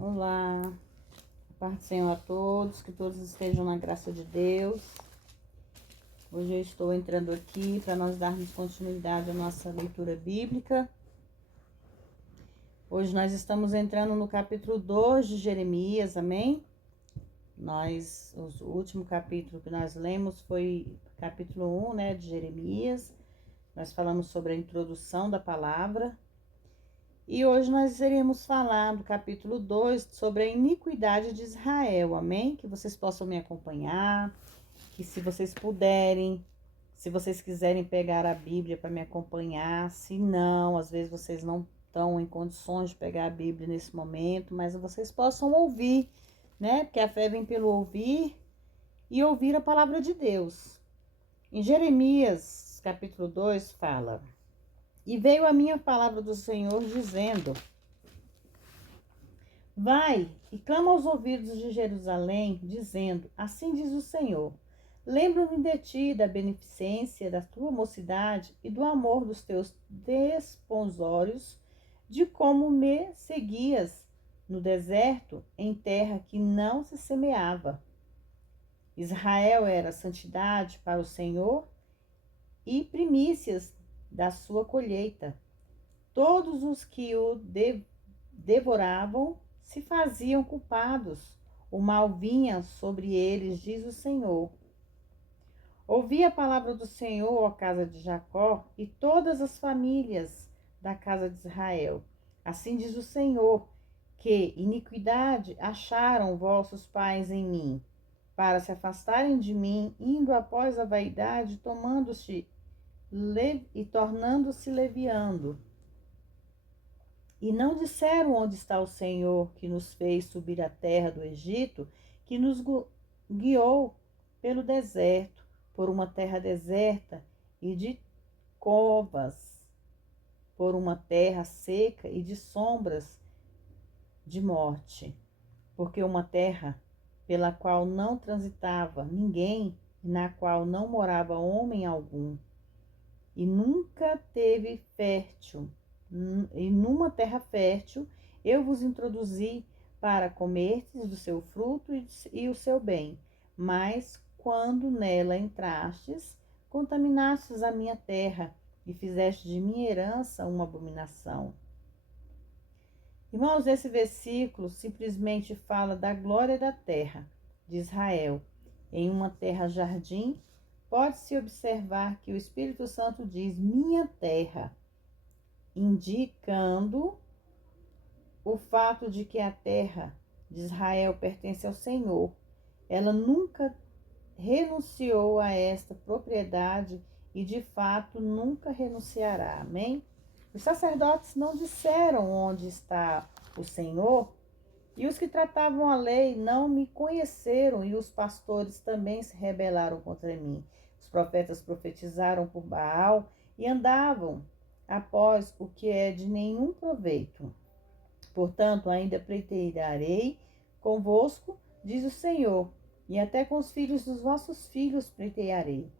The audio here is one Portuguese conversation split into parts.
Olá, a paz do Senhor a todos, que todos estejam na graça de Deus. Hoje eu estou entrando aqui para nós darmos continuidade à nossa leitura bíblica. Hoje nós estamos entrando no capítulo 2 de Jeremias, amém? O último capítulo que nós lemos foi capítulo 1, né, de Jeremias. Nós falamos sobre a introdução da palavra. E hoje nós iremos falar do capítulo 2 sobre a iniquidade de Israel, amém? Que vocês possam me acompanhar, que se vocês puderem, se vocês quiserem pegar a Bíblia para me acompanhar, se não, às vezes vocês não estão em condições de pegar a Bíblia nesse momento, mas vocês possam ouvir, né? Porque a fé vem pelo ouvir e ouvir a palavra de Deus. Em Jeremias, capítulo 2, fala: E veio a minha palavra do Senhor dizendo: Vai e clama aos ouvidos de Jerusalém, dizendo: Assim diz o Senhor: Lembro-me de ti, da beneficência da tua mocidade e do amor dos teus desponsórios, de como me seguias no deserto, em terra que não se semeava. Israel era santidade para o Senhor e primícias da sua colheita. Todos os que o devoravam se faziam culpados. O mal vinha sobre eles, diz o Senhor. Ouvi a palavra do Senhor, ó casa de Jacó, e todas as famílias da casa de Israel. Assim diz o Senhor, que iniquidade acharam vossos pais em mim, para se afastarem de mim, indo após a vaidade, tornando-se leviando. E não disseram onde está o Senhor que nos fez subir a terra do Egito, que nos guiou pelo deserto, por uma terra deserta e de covas, por uma terra seca e de sombras de morte, porque uma terra pela qual não transitava ninguém, na qual não morava homem algum, e nunca teve fértil. E numa terra fértil eu vos introduzi para comerdes do seu fruto e o seu bem. Mas quando nela entrastes, contaminastes a minha terra e fizeste de minha herança uma abominação. Irmãos, esse versículo simplesmente fala da glória da terra de Israel. Em uma terra jardim, pode-se observar que o Espírito Santo diz minha terra, indicando o fato de que a terra de Israel pertence ao Senhor. Ela nunca renunciou a esta propriedade e, de fato, nunca renunciará. Amém? Os sacerdotes não disseram onde está o Senhor, e os que tratavam a lei não me conheceram, e os pastores também se rebelaram contra mim. Os profetas profetizaram por Baal e andavam após o que é de nenhum proveito. Portanto, ainda pleitearei convosco, diz o Senhor, e até com os filhos dos vossos filhos pleitearei.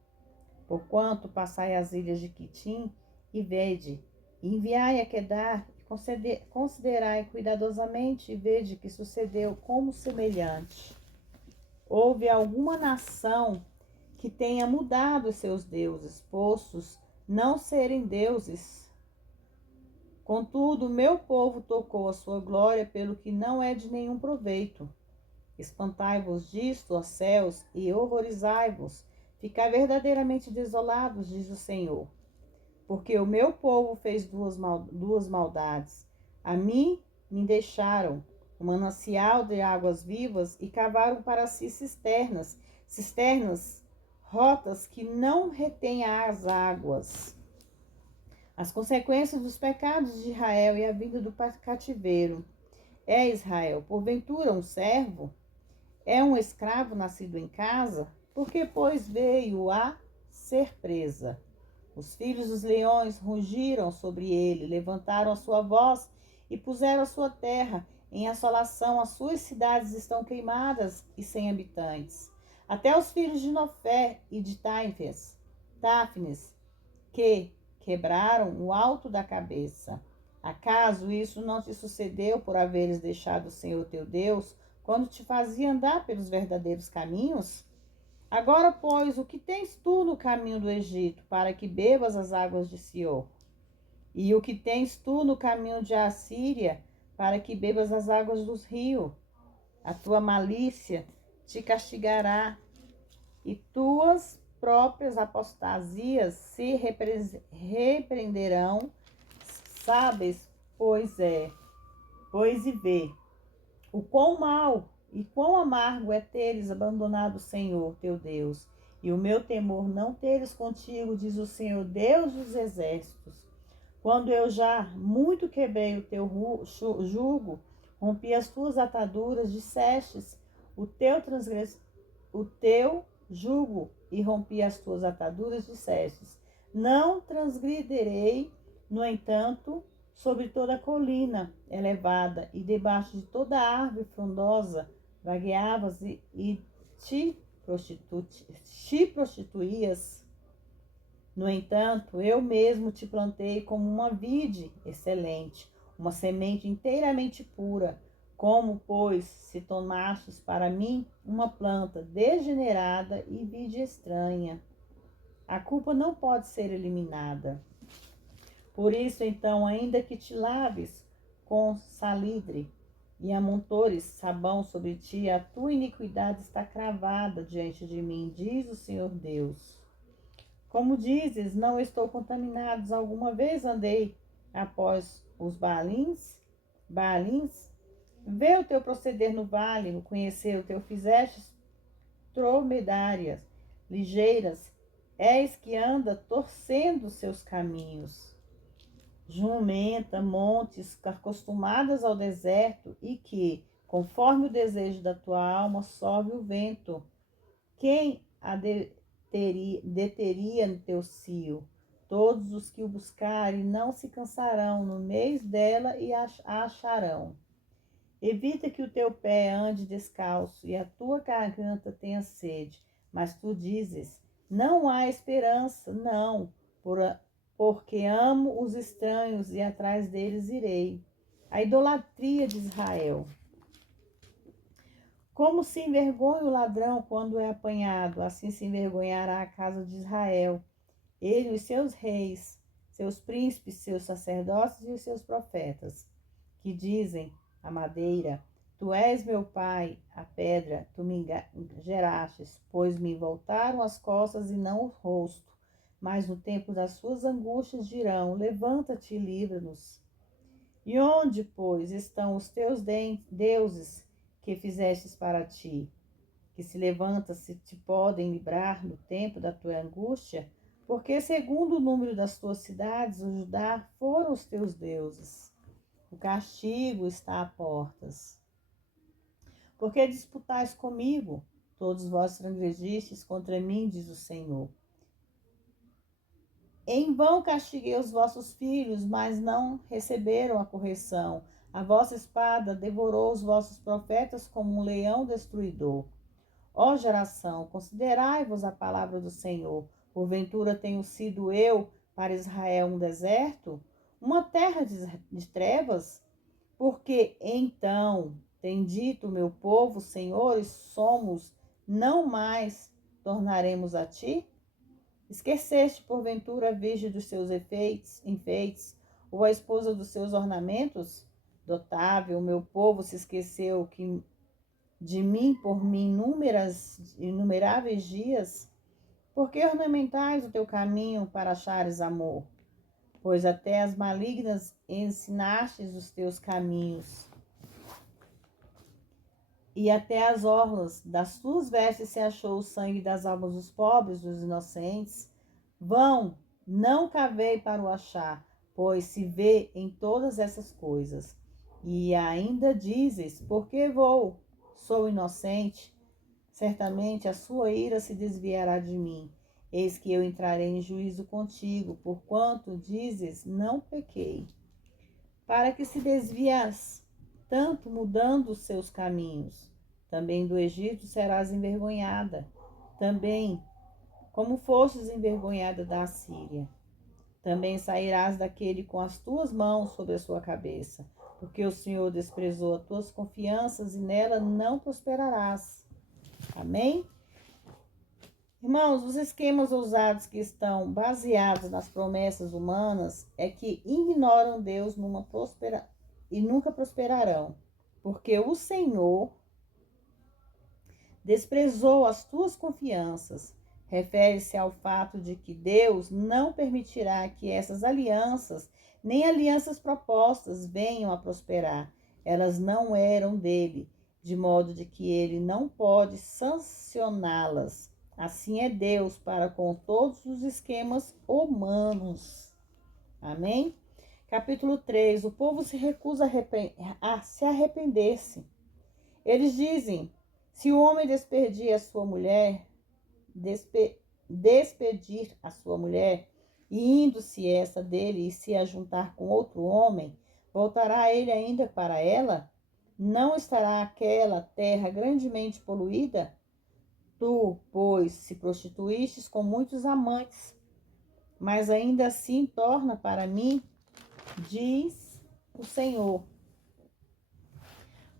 Porquanto passai as ilhas de Quitim e vede, e enviai a Quedar, e considerai cuidadosamente, e vede que sucedeu como semelhante. Houve alguma nação que tenha mudado seus deuses, postos não serem deuses. Contudo, meu povo tocou a sua glória, pelo que não é de nenhum proveito. Espantai-vos disto, ó céus, e horrorizai-vos. Ficai verdadeiramente desolados, diz o Senhor. Porque o meu povo fez duas maldades. A mim me deixaram um manancial de águas vivas e cavaram para si cisternas rotas que não retêm as águas. As consequências dos pecados de Israel e a vinda do cativeiro. É Israel, porventura, um servo? É um escravo nascido em casa? Porque, pois, veio a ser presa. Os filhos dos leões rugiram sobre ele, levantaram a sua voz e puseram a sua terra em assolação. As suas cidades estão queimadas e sem habitantes. Até os filhos de Nofé e de Táfnis, que quebraram o alto da cabeça. Acaso isso não te sucedeu por haveres deixado o Senhor teu Deus, quando te fazia andar pelos verdadeiros caminhos? Agora, pois, o que tens tu no caminho do Egito, para que bebas as águas de Sior? E o que tens tu no caminho de Assíria, para que bebas as águas dos rios? A tua malícia te castigará, e tuas próprias apostasias se repreenderão. Sabes, pois e vê, o quão mal e quão amargo é teres abandonado o Senhor teu Deus, e o meu temor não teres contigo, diz o Senhor Deus dos exércitos. Quando eu já muito quebrei o teu jugo, rompi as tuas ataduras, dissestes o teu jugo e rompi as tuas ataduras, dissestes: não transgredirei, no entanto, sobre toda a colina elevada e debaixo de toda árvore frondosa, vagueavas e te prostituías. No entanto, eu mesmo te plantei como uma vide excelente, uma semente inteiramente pura. Como, pois, se tomastes para mim uma planta degenerada e vide estranha? A culpa não pode ser eliminada. Por isso, então, ainda que te laves com salidre e amontores sabão sobre ti, a tua iniquidade está cravada diante de mim, diz o Senhor Deus. Como dizes, não estou contaminado, alguma vez andei após os Baalins? Vê o teu proceder no vale, o conhecer o teu fizestes dromedárias ligeiras, és que anda torcendo seus caminhos. Jumenta, montes, acostumadas ao deserto, e que, conforme o desejo da tua alma, sobe o vento. Quem a deteria no teu cio? Todos os que o buscarem não se cansarão no mês dela e a acharão. Evita que o teu pé ande descalço e a tua garganta tenha sede. Mas tu dizes, não há esperança, não, porque amo os estranhos e atrás deles irei. A idolatria de Israel. Como se envergonha o ladrão quando é apanhado, assim se envergonhará a casa de Israel. Ele e os seus reis, seus príncipes, seus sacerdotes e os seus profetas, que dizem a madeira, tu és meu pai, a pedra, tu me gerastes, pois me voltaram as costas e não o rosto. Mas no tempo das suas angústias dirão, levanta-te e livra-nos. E onde, pois, estão os teus deuses que fizestes para ti, que se levantam se te podem livrar no tempo da tua angústia? Porque segundo o número das tuas cidades, o Judá foram os teus deuses. O castigo está a portas. Porque disputais comigo? Todos vós transgredistes contra mim, diz o Senhor. Em vão castiguei os vossos filhos, mas não receberam a correção. A vossa espada devorou os vossos profetas como um leão destruidor. Ó geração, considerai-vos a palavra do Senhor. Porventura tenho sido eu para Israel um deserto, uma terra de trevas? Porque então tem dito o meu povo, senhores, somos, não mais tornaremos a ti? Esqueceste, porventura, a virgem dos seus enfeites, ou a esposa dos seus ornamentos? Dotável, o meu povo se esqueceu que de mim por mim inumeráveis dias? Por que ornamentais o teu caminho para achares amor? Pois até as malignas ensinastes os teus caminhos, e até as orlas das tuas vestes se achou o sangue das almas dos pobres, dos inocentes. Vão, não cavei para o achar, pois se vê em todas essas coisas. E ainda dizes, por que vou? Sou inocente. Certamente a sua ira se desviará de mim. Eis que eu entrarei em juízo contigo, porquanto dizes, não pequei. Para que se desvias tanto mudando os seus caminhos? Também do Egito serás envergonhada, também como fostes envergonhada da Assíria. Também sairás daquele com as tuas mãos sobre a sua cabeça, porque o Senhor desprezou as tuas confianças e nela não prosperarás. Amém? Irmãos, os esquemas ousados que estão baseados nas promessas humanas é que ignoram Deus e nunca prosperarão, porque o Senhor desprezou as tuas confianças. Refere-se ao fato de que Deus não permitirá que essas alianças, nem alianças propostas, venham a prosperar. Elas não eram dele, de modo de que ele não pode sancioná-las. Assim é Deus para com todos os esquemas humanos. Amém? Capítulo 3. O povo se recusa a se arrepender-se. Eles dizem: se o homem despedir a sua mulher, despedir a sua mulher, e indo-se essa dele e se ajuntar com outro homem, voltará ele ainda para ela? Não estará aquela terra grandemente poluída? Tu, pois, se prostituístes com muitos amantes, mas ainda assim torna para mim, diz o Senhor.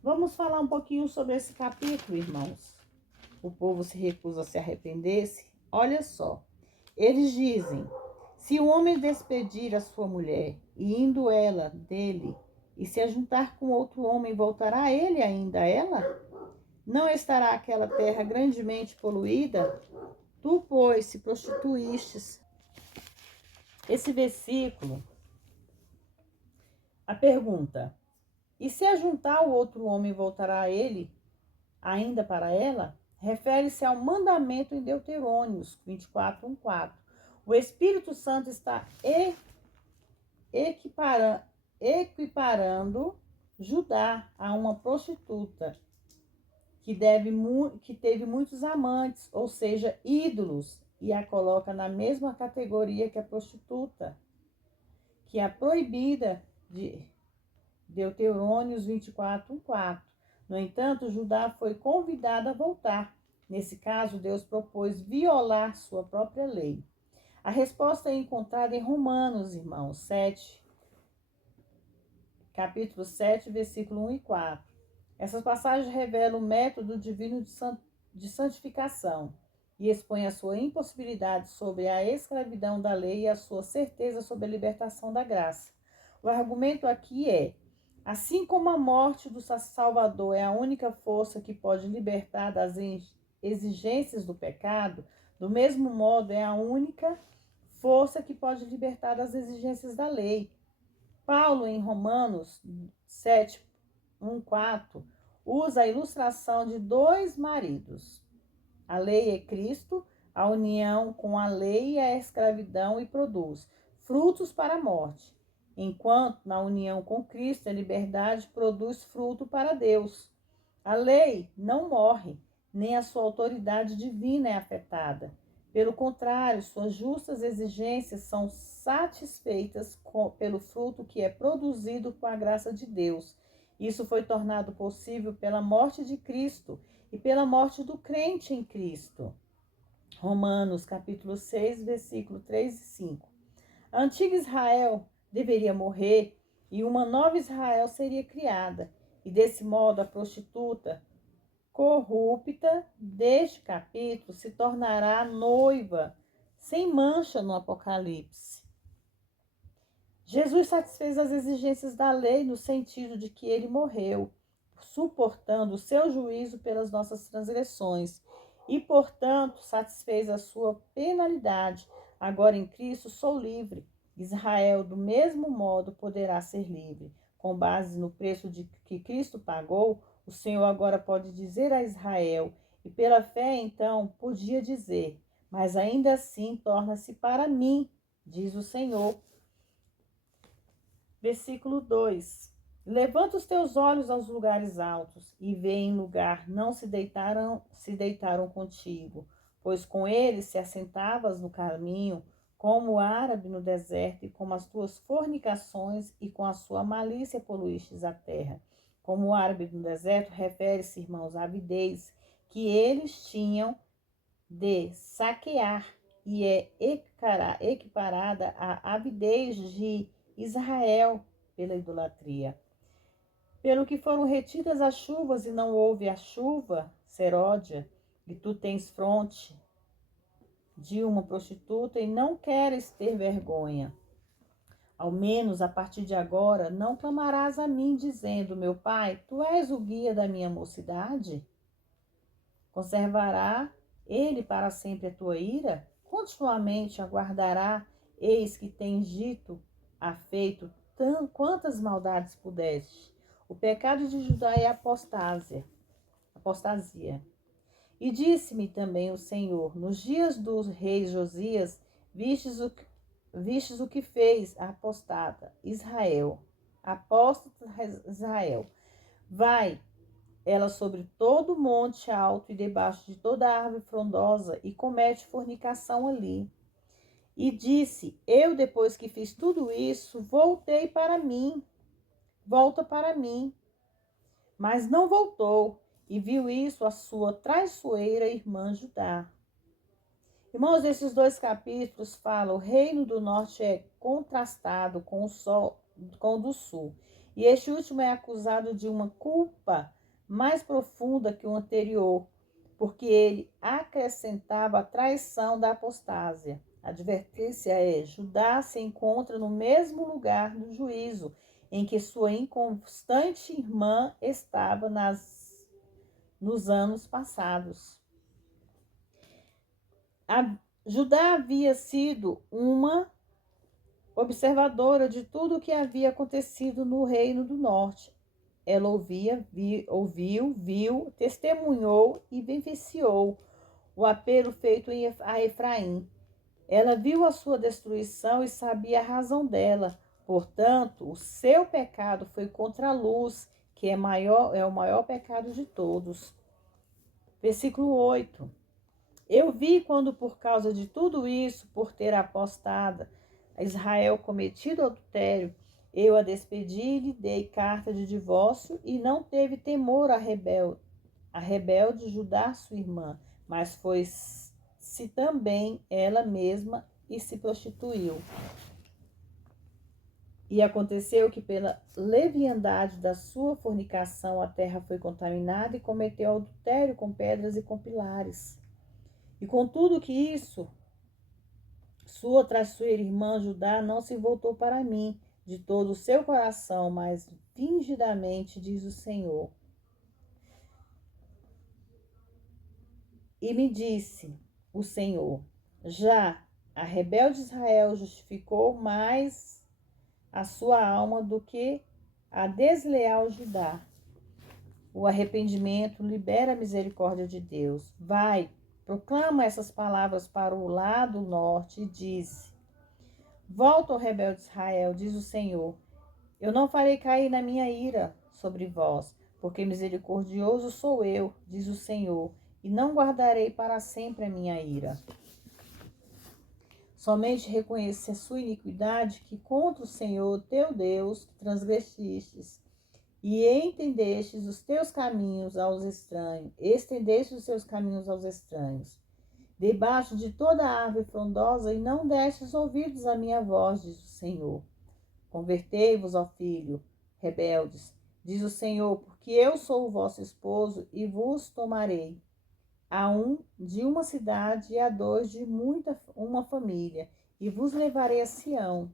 Vamos falar um pouquinho sobre esse capítulo, irmãos. O povo se recusa a se arrepender-se. Olha só, eles dizem: se o homem despedir a sua mulher, e indo ela dele, e se ajuntar com outro homem, voltará ele ainda a ela? Não estará aquela terra grandemente poluída? Tu, pois, se prostituístes. Esse versículo, a pergunta: e se ajuntar o outro homem, voltará a ele ainda para ela? Refere-se ao mandamento em Deuterônios 24:1-4. O Espírito Santo está equiparando Judá a uma prostituta que teve muitos amantes, ou seja, ídolos, e a coloca na mesma categoria que a prostituta, que é a proibida de Deuterônios 24:1-4. No entanto, Judá foi convidada a voltar. Nesse caso, Deus propôs violar sua própria lei. A resposta é encontrada em Romanos, irmãos, capítulo 7, versículo 1 e 4. Essas passagens revelam o método divino de santificação e expõem a sua impossibilidade sobre a escravidão da lei e a sua certeza sobre a libertação da graça. O argumento aqui é: assim como a morte do Salvador é a única força que pode libertar das exigências do pecado, do mesmo modo é a única força que pode libertar das exigências da lei. Paulo, em Romanos 7, 1:4, usa a ilustração de dois maridos. A lei é Cristo, a união com a lei é a escravidão e produz frutos para a morte, enquanto na união com Cristo a liberdade produz fruto para Deus. A lei não morre, nem a sua autoridade divina é afetada. Pelo contrário, suas justas exigências são satisfeitas pelo fruto que é produzido com a graça de Deus. Isso foi tornado possível pela morte de Cristo e pela morte do crente em Cristo. Romanos, capítulo 6, versículo 3 e 5. A antiga Israel deveria morrer e uma nova Israel seria criada. E desse modo a prostituta corrupta deste capítulo se tornará noiva sem mancha no Apocalipse. Jesus satisfez as exigências da lei no sentido de que ele morreu, suportando o seu juízo pelas nossas transgressões, e, portanto, satisfez a sua penalidade. Agora em Cristo sou livre. Israel, do mesmo modo, poderá ser livre. Com base no preço que Cristo pagou, o Senhor agora pode dizer a Israel, e pela fé, então, podia dizer: mas ainda assim torna-se para mim, diz o Senhor. Versículo 2. Levanta os teus olhos aos lugares altos, e vê em lugar não se deitaram contigo, pois com eles se assentavas no caminho, como o árabe no deserto, e com as tuas fornicações e com a sua malícia poluístes a terra. Como o árabe no deserto, refere-se, irmãos, à avidez que eles tinham de saquear e é equiparada à avidez de Israel pela idolatria. Pelo que foram retidas as chuvas e não houve a chuva, Seródia, e tu tens fronte de uma prostituta e não queres ter vergonha. Ao menos a partir de agora não clamarás a mim dizendo, meu pai, tu és o guia da minha mocidade? Conservará ele para sempre a tua ira? Continuamente aguardará, eis que tens dito, feito quantas maldades pudeste. O pecado de Judá é apostasia. E disse-me também o Senhor, nos dias do rei Josias, vistes o que fez a apóstata Israel. Vai ela sobre todo o monte alto e debaixo de toda árvore frondosa e comete fornicação ali. E disse, eu depois que fiz tudo isso, volta para mim. Mas não voltou, e viu isso a sua traiçoeira irmã Judá. Irmãos, esses dois capítulos falam, o reino do norte é contrastado com o do sul. E este último é acusado de uma culpa mais profunda que o anterior, porque ele acrescentava a traição da apostásia. A advertência é: Judá se encontra no mesmo lugar do juízo em que sua inconstante irmã estava nos anos passados. Judá havia sido uma observadora de tudo o que havia acontecido no reino do norte. Ela ouviu, viu, testemunhou e vivenciou o apelo feito a Efraim. Ela viu a sua destruição e sabia a razão dela. Portanto, o seu pecado foi contra a luz, que é o maior pecado de todos. Versículo 8. Eu vi quando, por causa de tudo isso, por ter apostado a Israel cometido adultério, eu a despedi e lhe dei carta de divórcio, e não teve temor a rebelde Judá, sua irmã, mas foi-se também ela mesma e se prostituiu. E aconteceu que pela leviandade da sua fornicação a terra foi contaminada e cometeu adultério com pedras e com pilares. E contudo que isso, sua traiçoeira irmã Judá não se voltou para mim de todo o seu coração, mas fingidamente, diz o Senhor. E me disse o Senhor, já a rebelde Israel justificou mais a sua alma do que a desleal Judá. O arrependimento libera a misericórdia de Deus. Vai, proclama essas palavras para o lado norte e diz: volta, ó rebelde Israel, diz o Senhor. Eu não farei cair na minha ira sobre vós, porque misericordioso sou eu, diz o Senhor, e não guardarei para sempre a minha ira. Somente reconhece a sua iniquidade, que contra o Senhor teu Deus transgrestistes, e estendestes os teus caminhos aos estranhos, debaixo de toda árvore frondosa, e não destes ouvidos à minha voz, diz o Senhor. Convertei-vos, ó filho, rebeldes, diz o Senhor, porque eu sou o vosso esposo, e vos tomarei a um de uma cidade e a dois de uma família, e vos levarei a Sião,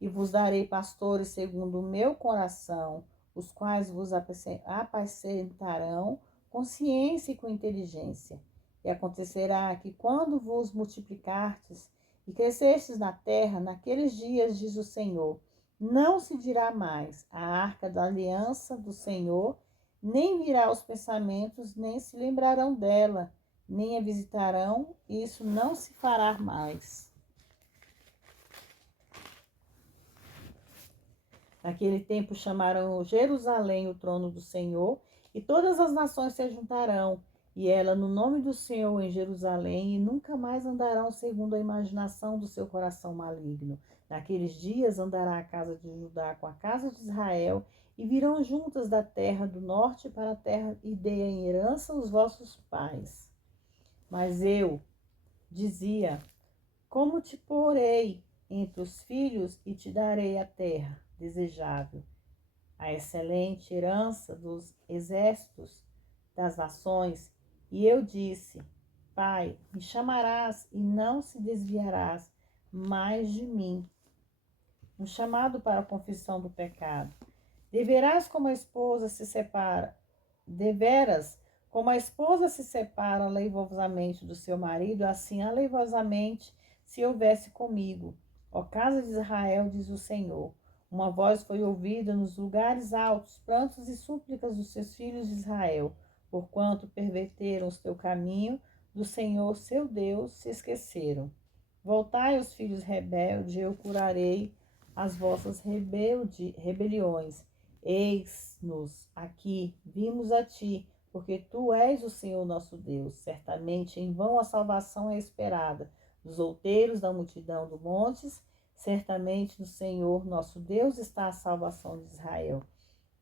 e vos darei pastores segundo o meu coração, os quais vos apacentarão com ciência e com inteligência. E acontecerá que quando vos multiplicardes e crescestes na terra, naqueles dias, diz o Senhor, não se dirá mais a arca da aliança do Senhor, nem virá os pensamentos, nem se lembrarão dela, nem a visitarão, e isso não se fará mais. Naquele tempo chamarão Jerusalém o trono do Senhor, e todas as nações se juntarão, e ela no nome do Senhor em Jerusalém, e nunca mais andarão segundo a imaginação do seu coração maligno. Naqueles dias andará a casa de Judá com a casa de Israel, e virão juntas da terra do norte para a terra e dei em herança os vossos pais. Mas eu dizia: como te porei entre os filhos e te darei a terra desejável, a excelente herança dos exércitos das nações. E eu disse: Pai, me chamarás e não se desviarás mais de mim. Um chamado para a confissão do pecado. Deverás como a esposa se separa, deveras como a esposa se separa aleivosamente do seu marido, assim aleivosamente se houvesse comigo. Ó casa de Israel, diz o Senhor. Uma voz foi ouvida nos lugares altos, prantos e súplicas dos seus filhos de Israel, porquanto perverteram o teu caminho, do Senhor seu Deus se esqueceram. Voltai, os filhos rebeldes, eu curarei as vossas rebeliões. Eis-nos aqui, vimos a ti, porque tu és o Senhor nosso Deus. Certamente em vão a salvação é esperada dos outeiros da multidão dos montes. Certamente no Senhor nosso Deus está a salvação de Israel.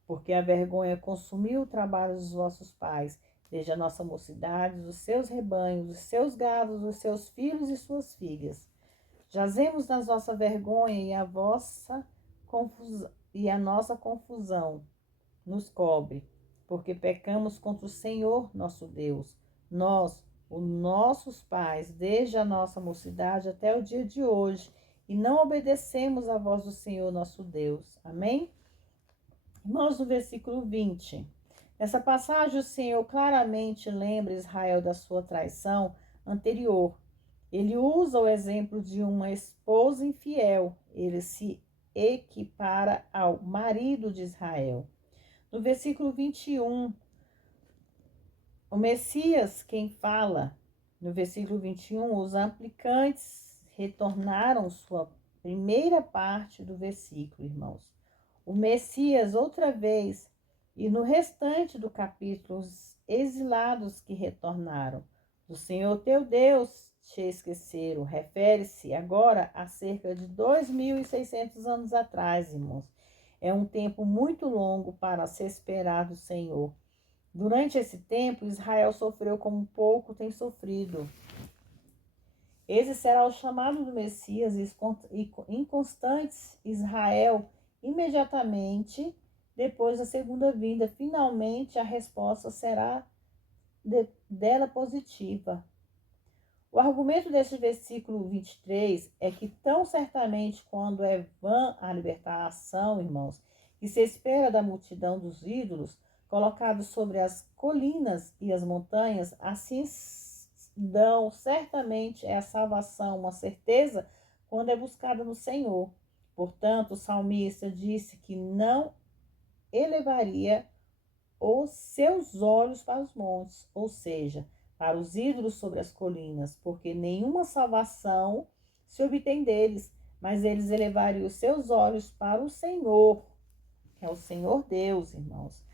Porque a vergonha consumiu o trabalho dos vossos pais, desde a nossa mocidade, os seus rebanhos, os seus gados, os seus filhos e suas filhas. Jazemos na nossa vergonha e a nossa confusão nos cobre, porque pecamos contra o Senhor nosso Deus. Nós, os nossos pais, desde a nossa mocidade até o dia de hoje, e não obedecemos à voz do Senhor nosso Deus. Amém? Irmãos, no versículo 20. Nessa passagem, o Senhor claramente lembra Israel da sua traição anterior. Ele usa o exemplo de uma esposa infiel. Ele se equipara ao marido de Israel. No versículo 21, o Messias, quem fala, no versículo 21, os aplicantes retornaram sua primeira parte do versículo, irmãos. O Messias, outra vez, e no restante do capítulo, os exilados que retornaram. Do Senhor teu Deus te esqueceram. Refere-se agora a cerca de 2.600 anos atrás, irmãos. É um tempo muito longo para se esperar do Senhor. Durante esse tempo, Israel sofreu como pouco tem sofrido. Esse será o chamado do Messias e inconstantes Israel imediatamente depois da segunda vinda. Finalmente, a resposta será dela positiva. O argumento deste versículo 23 é que tão certamente quando é vã a libertação, irmãos, que se espera da multidão dos ídolos colocados sobre as colinas e as montanhas, assim dão certamente é a salvação, uma certeza, quando é buscada no Senhor. Portanto, o salmista disse que não elevaria os seus olhos para os montes, ou seja, para os ídolos sobre as colinas, porque nenhuma salvação se obtém deles, mas eles elevariam os seus olhos para o Senhor, que é o Senhor Deus, irmãos.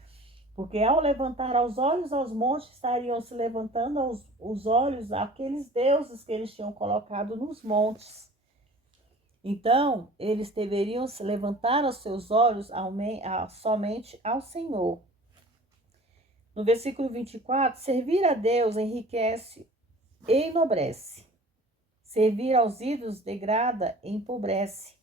Porque ao levantar os olhos aos montes, estariam se levantando os olhos àqueles deuses que eles tinham colocado nos montes. Então, eles deveriam se levantar os seus olhos somente ao Senhor. No versículo 24, servir a Deus enriquece e enobrece. Servir aos ídolos degrada e empobrece.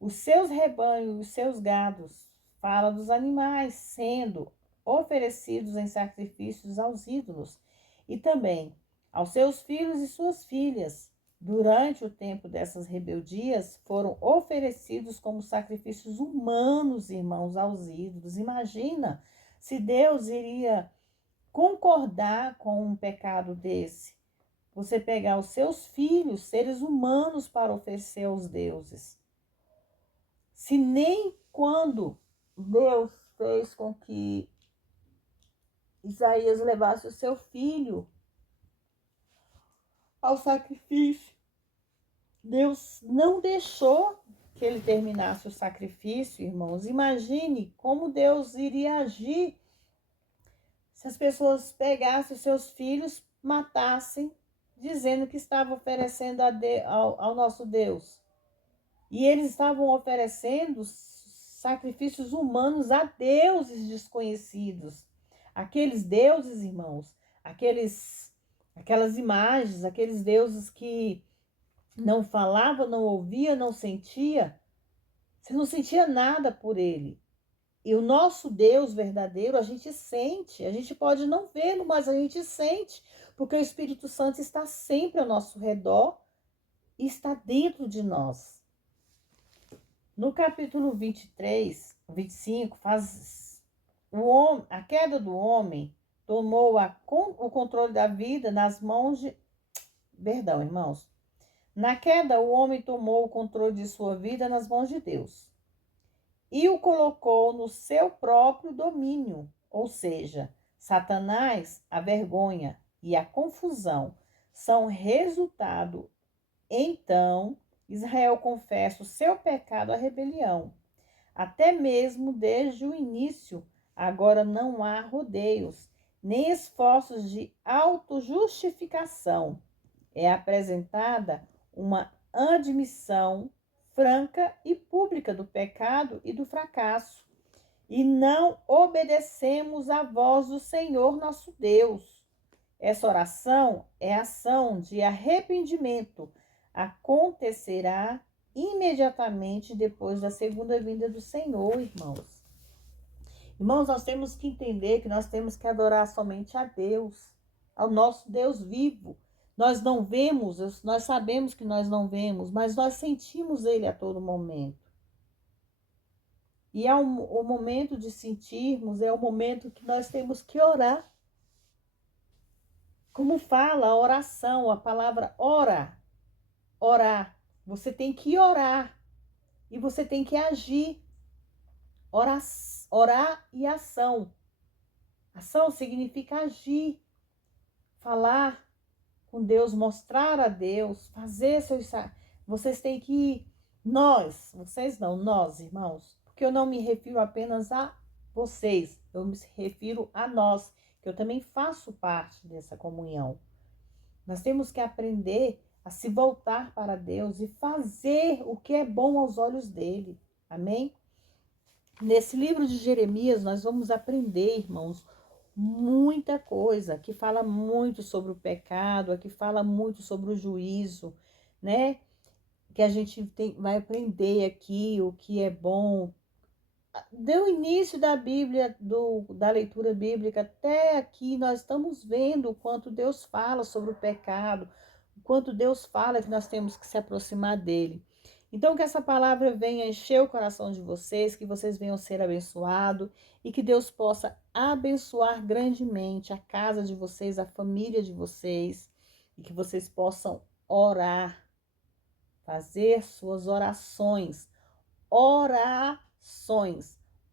Os seus rebanhos e os seus gados, fala dos animais sendo oferecidos em sacrifícios aos ídolos, e também aos seus filhos e suas filhas. Durante o tempo dessas rebeldias, foram oferecidos como sacrifícios humanos, irmãos, aos ídolos. Imagina se Deus iria concordar com um pecado desse. Você pegar os seus filhos, seres humanos, para oferecer aos deuses. Se nem quando Deus fez com que Isaías levasse o seu filho ao sacrifício, Deus não deixou que ele terminasse o sacrifício, irmãos. Imagine como Deus iria agir se as pessoas pegassem os seus filhos, matassem, dizendo que estavam oferecendo ao nosso Deus. E eles estavam oferecendo sacrifícios humanos a deuses desconhecidos. Aqueles deuses, irmãos, aquelas imagens, aqueles deuses que não falava, não ouvia, não sentia. Você não sentia nada por ele. E o nosso Deus verdadeiro, a gente sente. A gente pode não vê-lo, mas a gente sente. Porque o Espírito Santo está sempre ao nosso redor e está dentro de nós. No capítulo 23, 25, a queda do homem tomou o controle da vida nas mãos de... Perdão, irmãos. Na queda, o homem tomou o controle de sua vida nas mãos de Deus e o colocou no seu próprio domínio, ou seja, Satanás, a vergonha e a confusão são resultado. Então, Israel confessa o seu pecado, a rebelião. Até mesmo desde o início, agora não há rodeios, nem esforços de autojustificação. É apresentada uma admissão franca e pública do pecado e do fracasso. E não obedecemos à voz do Senhor nosso Deus. Essa oração é ação de arrependimento. Acontecerá imediatamente depois da segunda vinda do Senhor, irmãos. Irmãos, nós temos que entender que nós temos que adorar somente a Deus, ao nosso Deus vivo. Nós não vemos, nós sabemos que nós não vemos, mas nós sentimos Ele a todo momento. E o momento de sentirmos é o momento que nós temos que orar. Como fala a oração, a palavra orar. Você tem que orar e você tem que agir. Orar e ação. Ação significa agir, falar com Deus, mostrar a Deus, fazer seus... Vocês têm que... vocês não, nós, irmãos, porque eu não me refiro apenas a vocês, eu me refiro a nós, que eu também faço parte dessa comunhão. Nós temos que aprender a se voltar para Deus e fazer o que é bom aos olhos dele. Amém? Nesse livro de Jeremias, nós vamos aprender, irmãos, muita coisa, que fala muito sobre o pecado, que fala muito sobre o juízo, né? Que a gente vai aprender aqui o que é bom. Do início da Bíblia, da leitura bíblica, até aqui, nós estamos vendo o quanto Deus fala sobre o pecado, o quanto Deus fala que nós temos que se aproximar dele. Então, que essa palavra venha encher o coração de vocês, que vocês venham ser abençoados e que Deus possa abençoar grandemente a casa de vocês, a família de vocês, e que vocês possam orar, fazer suas orações.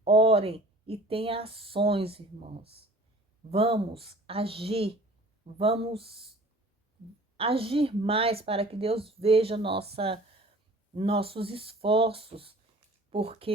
Orem e tenham ações, irmãos. Vamos agir mais para que Deus veja nossos esforços, porque